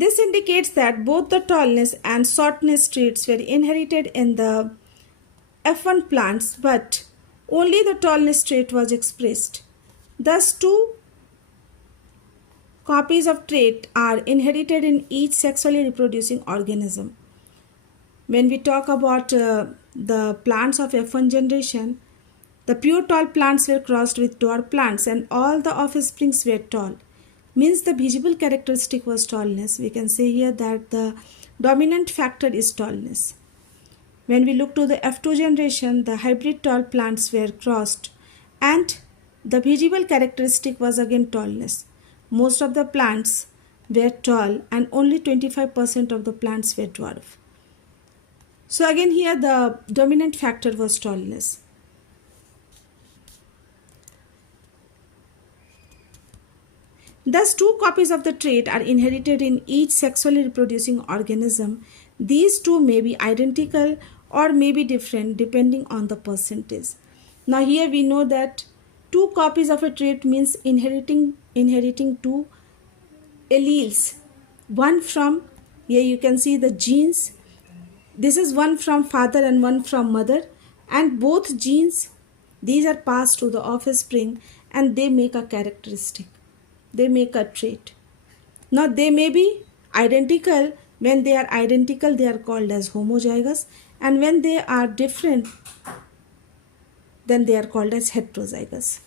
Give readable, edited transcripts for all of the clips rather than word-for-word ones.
This indicates that both the tallness and shortness traits were inherited in the F1 plants, but only the tallness trait was expressed. Thus, two copies of trait are inherited in each sexually reproducing organism. When we talk about the plants of F1 generation, the pure tall plants were crossed with dwarf plants and all the offsprings were tall. Means the visible characteristic was tallness. We can say here that the dominant factor is tallness. When we look to the F2 generation, the hybrid tall plants were crossed and the visible characteristic was again tallness. Most of the plants were tall and only 25% of the plants were dwarf. So again here the dominant factor was tallness. Thus, two copies of the trait are inherited in each sexually reproducing organism. These two may be identical or may be different depending on the percentage. Now here we know that two copies of a trait means inheriting two alleles. One from, here you can see the genes. This is one from father and one from mother, and both genes, these are passed to the offspring and they make a characteristic. They make a trait. Now they may be identical. When they are identical, they are called as homozygous, and when they are different, then they are called as heterozygous.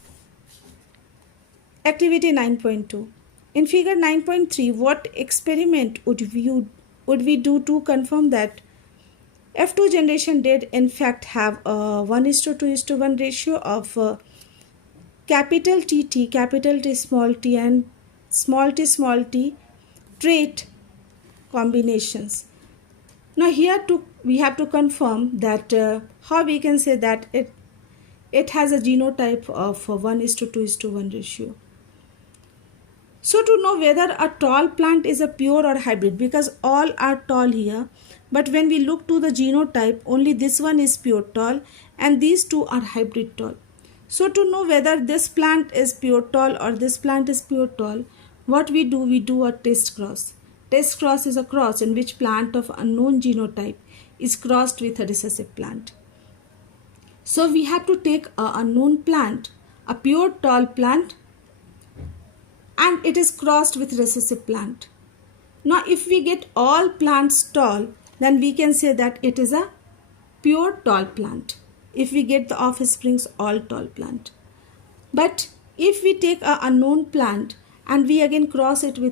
Activity 9.2. In figure 9.3, what experiment would we do to confirm that F2 generation did in fact have a 1:2:1 ratio of capital TT, capital T, and small t trait combinations. Now here we have to confirm that how we can say that it has a genotype of 1:2:1 ratio. So to know whether a tall plant is a pure or hybrid, because all are tall here, but when we look to the genotype, only this one is pure tall and these two are hybrid tall. So to know whether this plant is pure tall or this plant is pure tall, what we do a test cross. Test cross is a cross in which plant of unknown genotype is crossed with a recessive plant. So we have to take an unknown plant, a pure tall plant, and it is crossed with recessive plant. Now if we get all plants tall, then we can say that it is a pure tall plant. If we get the offsprings all tall plant. But if we take an unknown plant and we again cross it with